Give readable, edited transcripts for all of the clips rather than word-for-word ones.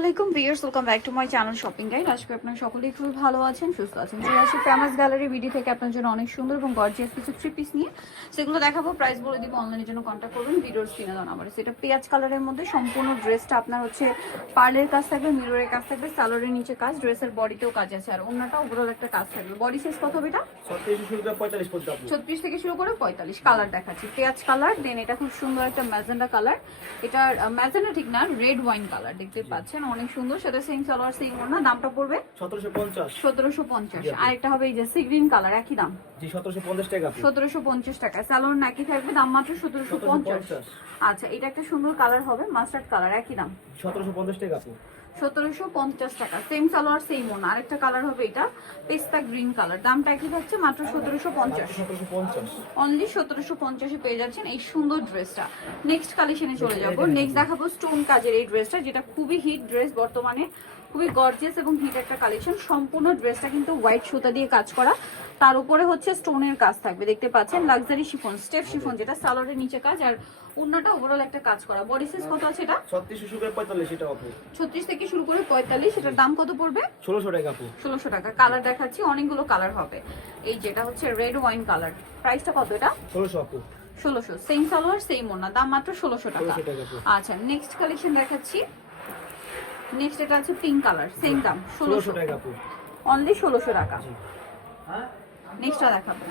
আলাইকুম viewers, welcome back to my channel shopping guide. আজকে আপনারা সকলেই খুব ভালো আছেন, সুস্থ আছেন। চলে আসি ফেমাস গ্যালারি ভিডিও থেকে আপনার জন্য অনেক সুন্দর এবং গর্জিয়াস কিছু থ্রি পিস নিয়ে, সেগুলো দেখাবো। প্রাইস বলে দিব, অনলাইনের জন্য কন্ট্যাক্ট করবেন ভিডিওর স্ক্রিনে দেওয়া নাম্বারে। সেটা পেঁয়াজ কালারের মধ্যে সম্পূর্ণ ড্রেসটা আপনার হচ্ছে পার্লের কাজ থাকবে, মিররের কাজ থাকবে, সালোয়ারের নিচে কাজ, ড্রেসের বডিতেও কাজ আছে, আর অন্যটা ওভারঅল একটা কাজ থাকবে। বডি সাইজ কত হবে এটা? 36 থেকে শুরু করে 45। কালার দেখাচ্ছি পেঁয়াজ কালার, দেন এটা খুব সুন্দর একটা ম্যাজেন্ডা কালার। এটার ম্যাজেন্ডা ঠিক না, রেড ওয়াইন কালার দেখতে পাচ্ছেন, অনেক সুন্দর। সেটা সেম সালোয়ার সেম ওড়না, দামটা পড়বে 1750। আরেকটা হবে এই যে সি গ্রিন কালার, একই দাম জি 1750 টাকা। 1750 টাকা। সালোয়ার নাকি থাকবে, দাম মাত্র 1750। আচ্ছা, এটা একটা সুন্দর কালার হবে মাস্টার্ড কালার, একই দাম 1750 টাকা। 1750 টাকা। সেম সালোয়ার সেম ওড়না। আরেকটা কালার হবে এটা পেস্তা গ্রিন কালার, দামটা একই থাকছে মাত্র 1750। অনলি 1750 এ পেয়ে যাচ্ছেন এই সুন্দর ড্রেসটা। নেক্সট কালেকশনে চলে যাব। নেক্সট দেখাবো স্টোন কাজের এই ড্রেসটা, যেটা খুবই হিট ড্রেস বর্তমানে, খুবই গর্জিয়াস এবং হিট একটা কালেকশন। সম্পূর্ণ ড্রেসটা কিন্তু হোয়াইট সুতা দিয়ে কাজ করা, তার উপরে হচ্ছে স্টোনের কাজ থাকবে, দেখতে পাচ্ছেন। লাক্সারি শিফন, স্টেপ শিফন, যেটা সালোয়ারের নিচে কাজ, আর ওড়নাটা ওভারঅল একটা কাজ করা। বডি সাইজ কত আছে এটা? 36 থেকে শুরু করে 45। এটার দাম কত পড়বে? 1600 টাকা। 1600 টাকা। কালার দেখাচ্ছি, অনেকগুলো কালার হবে। এই যেটা হচ্ছে রেড ওয়াইন কালার, প্রাইসটা কত এটা? 1600। সেম সালোয়ার সেম ওড়না, দাম মাত্র 1600 টাকা। আচ্ছা, নেক্সট কালেকশন দেখাচ্ছি। নেক্সট এটা আছে পিঙ্ক কালার, সেম দাম 1600 টাকা। অনলি 1600 টাকা। নেক্সটটা দেখাবো।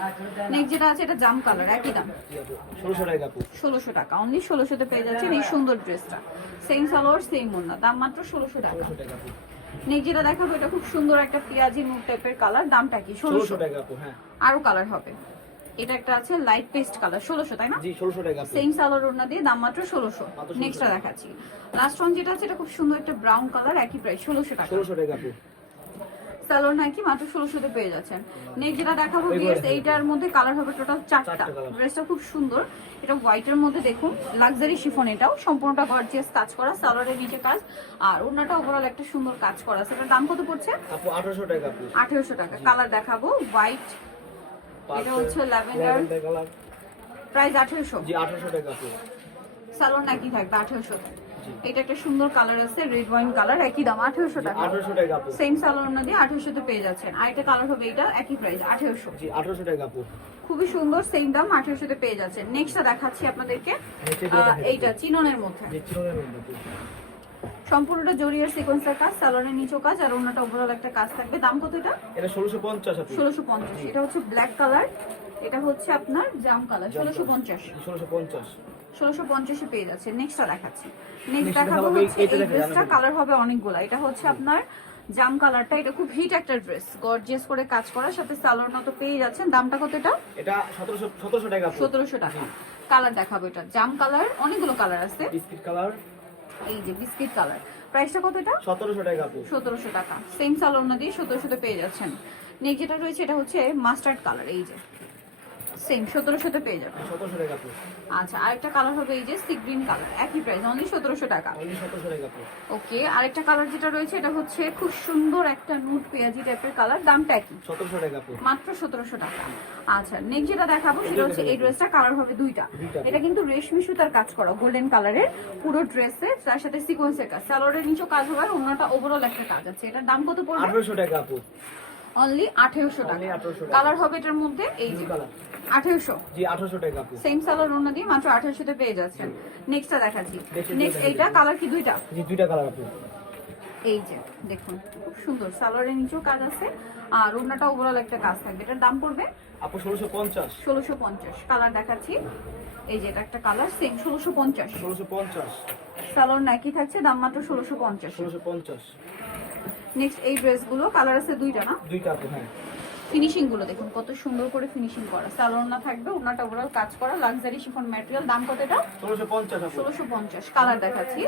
নেক্সট যেটা আছে এটা জাম কালার, একই দাম 1600 টাকা। অনলি 1600 তে পেয়ে যাচ্ছেন এই সুন্দর ড্রেসটা। সেম সালোয়ার সেম ওড়না, দাম মাত্র 1600 টাকা। নেক্সট যেটা দেখাবো, এটা খুব সুন্দর একটা পেঁয়াজি নুট টাইপের কালার, দামটা কি? 1600 টাকা। হ্যাঁ, আরো কালার হবে। এটা একটা আছে লাইট পেস্ট কালার, 1600 তাই না? জি 1600 টাকা। সেম সালোয়ার ওড়না দিয়ে, দাম মাত্র 1600। নেক্সটটা দেখাচ্ছি। লাস্ট ওয়ান যেটা আছে, এটা খুব সুন্দর একটা ব্রাউন কালার, একই প্রাইস 1600 টাকা। 1600 টাকা। সালোয়ার নাকি মাত্র 1600 তে পেয়ে যাচ্ছেন। নেক্সট যেটা দেখাবো ভিউয়ার্স, এইটার মধ্যে কালার হবে টোটাল 4টা। ড্রেসটা খুব সুন্দর, এটা হোয়াইটের মধ্যে দেখুন, লাক্সারি শিফন, এটাও সম্পূর্ণটা গর্জিয়াস কাজ করা, সালোয়ারের নিচে কাজ, আর ওড়নাটা ওভারঅল একটা সুন্দর কাজ করা। সেটার দাম কত পড়ছে? আপু 1800 টাকা। 1800 টাকা। কালার দেখাবো হোয়াইট, এটা হচ্ছে ল্যাভেন্ডার, কালার, প্রাইস 1800। জি 1800 টাকা। সালোয়ার নাকি থাকবে 1800। এটা একটা সুন্দর কালার আছে, রেড ওয়াইন কালার, একই দাম 1800 টাকা। 1800 টাকা। সেম সালোয়ার না দিয়ে 1800 তে পেয়ে যাচ্ছেন। আর একটা কালার হবে, এটা একই প্রাইস 1800। জি 1800 টাকা। খুবই সুন্দর, সেম দাম 1800 তে পেয়ে যাচ্ছেন। নেক্সটটা দেখাচ্ছি আপনাদেরকে, এইটা চিননের মধ্যে, সম্পূর্ণটা জরিয়ার সিকোয়েন্সের কাজ, সালোয়ারের নিচেও কাজ, আর অন্যটা ওভারঅল একটা কাজ থাকবে। দাম কত এটা? এটা 1650 আপু। 1650। এটা হচ্ছে ব্ল্যাক কালার, এটা হচ্ছে আপনার জাম কালার, 1650। 1650 এ পেয়ে যাচ্ছে। নেক্সটটা দেখাচ্ছি। নেক্সট দেখাবো হচ্ছে এই ড্রেসটা, কালার হবে অনেকগুলো। এটা হচ্ছে আপনার জাম কালারটা, এটা খুব হিট একটা ড্রেস, গর্জিয়াস করে কাজ করার সাথে সালোয়ার মতো পেয়ে যাচ্ছেন। দামটা কত এটা? এটা 1700 টাকা। 1700 টাকা। কালার দেখাবো, এটা জাম কালার, অনেকগুলো কালার আছে। বিস্কিট কালার, এই যে বিস্কিট কালার, প্রাইসটা কত এটা? 1700 টাকা। 1700 টাকা। সেম সালোয়ার না দিয়ে 1700 তে পেয়ে যাচ্ছেন। নেক্সট যেটা রয়েছে, এটা হচ্ছে মাস্টার্ড কালার, এই যে সেম 1700 তে পেয়ে যাবেন। 1700 টাকা। আচ্ছা, আরেকটা কালার হবে এই যে সি গ্রিন কালার, একই প্রাইস, অনলি 1700 টাকা। 1700 টাকা। ওকে, আরেকটা কালার যেটা রয়েছে, এটা হচ্ছে খুব সুন্দর একটা নুট পেঁয়াজি টাইপের কালার, দামটা কি? 1700 টাকা। মাত্র 1700 টাকা। আচ্ছা, নেক্সট যেটা দেখাবো সেটা হচ্ছে এই ড্রেসটা, কালার হবে দুইটা। এটা কিন্তু রেশমি সুতার কাজ করা, গোল্ডেন কালারের পুরো ড্রেসে, তার সাথে সিকোয়েন্সের কাজ, সালোয়ারের নিচেও কাজ হবে, আর অন্যটা ওভারঅল একটা কাজ আছে। এটার দাম কত পড়বে? 1800 টাকা আপু। অনলি 1800 টাকা। কালার হবে এটার মধ্যে এই যে কালার, 1800। জি 1800 টাকা আপু। সেম সালোয়ার ওড়না দিয়ে মাত্র 1800 তে পেয়ে যাচ্ছেন। নেক্সটটা দেখাচ্ছি। নেক্সট এইটা কালার কি দুইটা? জি দুইটা কালার আপু। এই যে দেখুন, খুব সুন্দর, সালোয়ারের নিচেও কাজ আছে, আর ওড়নাটা ওভারঅল একটা কাজ থাকবে। এটার দাম পড়বে আপু 1650। 1650। কালার দেখাচ্ছি, এই যে এটা একটা কালার, সেম 1650। 1650। সালোয়ার নাকি থাকছে, দাম মাত্র 1650। 1650। নেক্সট এই ড্রেসগুলো কালার আছে দুইটা না? দুইটা আপু। হ্যাঁ, ফিনিশিং গুলো দেখুন কত সুন্দর করে ফিনিশিং করা, সালোয়ার না থাকবে, ওড়নাটা ওভারঅল কাজ করা, লাক্সারি শিফন ম্যাটেরিয়াল। দাম কত এটা? 1650 আপু। 1650। কালার দেখাচ্ছি,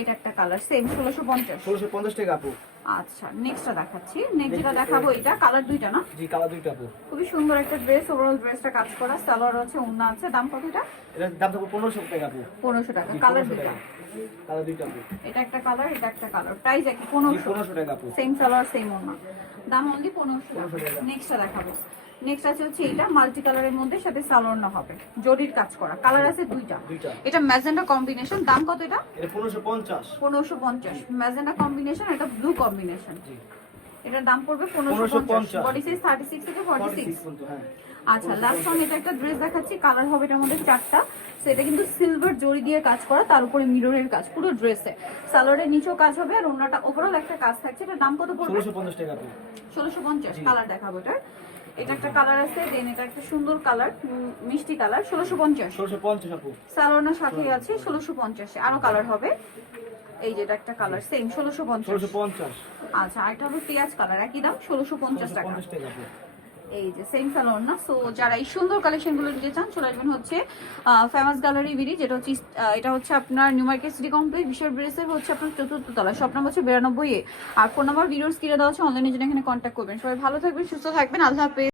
এটা একটা কালার, সেম 1650। 1650 টাকা আপু। আচ্ছা, নেক্সটটা দেখাচ্ছি। নেক্সট যেটা দেখাবো, এটা কালার দুইটা না? জি কালার দুইটা আপু। খুবই সুন্দর একটা ড্রেস, ওভারঅল ড্রেসটা কাজ করা, সালোয়ার আছে, ওড়না আছে। দাম কত এটা? এটার দাম থাকবে 1500 টাকা আপু। 1500 টাকা। কালার দুইটা, কালার দুইটা আপু। এটা একটা কালার, এটা একটা কালার, প্রাইস একই 1500 টাকা আপু। সেম সালোয়ার সেম ওড়না, দাম অনলি 1500 টাকা। নেক্সটটা দেখাবো। নেক্সট আছে হচ্ছে এটা মাল্টি কালারের মধ্যে সাথে সালোয়ার হবে জরির কাজ করা, কালার আছে দুইটা। এটা ম্যাজেন্ডা কম্বিনেশন, দাম কত এটা? এটা 1550। 1550 ম্যাজেন্ডা কম্বিনেশন, এটা ব্লু কম্বিনেশন। জি। এটার দাম পড়বে 1550। বডি সাইজ 36 থেকে 46। পর্যন্ত, হ্যাঁ। আচ্ছা লাস্ট ওয়ান, এটা একটা ড্রেস দেখাচ্ছি, কালার হবে এটার মধ্যে চারটা। সো এটা কিন্তু সিলভার জরি দিয়ে কাজ করা, তার উপরে মিররের কাজ পুরো ড্রেসে। সালোয়ারের নিচেও কাজ হবে আর ওনাটা ওভারঅল একটা কাজ থাকছে। এটার দাম কত পড়বে? 1650 টাকা আপু। 1650। কালার দেখাবো এটার। এটা একটা কালার আছে, দেন এটা একটা সুন্দর কালার, মিষ্টি কালার, 1650। 1650 আপু। সালোয়ারের সাথে আছে 1650। আরো কালার হবে, এই যে এটা একটা কালার সেম 1650। 1650। আচ্ছা আরেকটা হবে পেঁয়াজ কালার, একই দাম 1650 টাকা। 1650 টাকা আপু। এই যে সেম সালোয়ার না। সো যারা এই সুন্দর কালেকশন গুলো নিতে চান চলে আসবেন হচ্ছে ফেমাস গ্যালারি বিডি, যেটা হচ্ছে এটা হচ্ছে আপনার নিউ মার্কেট সিটি কমপ্লেক্স, বিশাল ব্রেসের হচ্ছে আপনার ৪র্থ তলা, শপ নাম্বার হচ্ছে 92 এ। আর ফোন নাম্বার ভিডিওস কিনে দেওয়া আছে, অনলাইনে জন্য এখানে কন্ট্যাক্ট করবেন। সবাই ভালো থাকবেন, সুস্থ থাকবেন, আল্লাহ হাফেজ।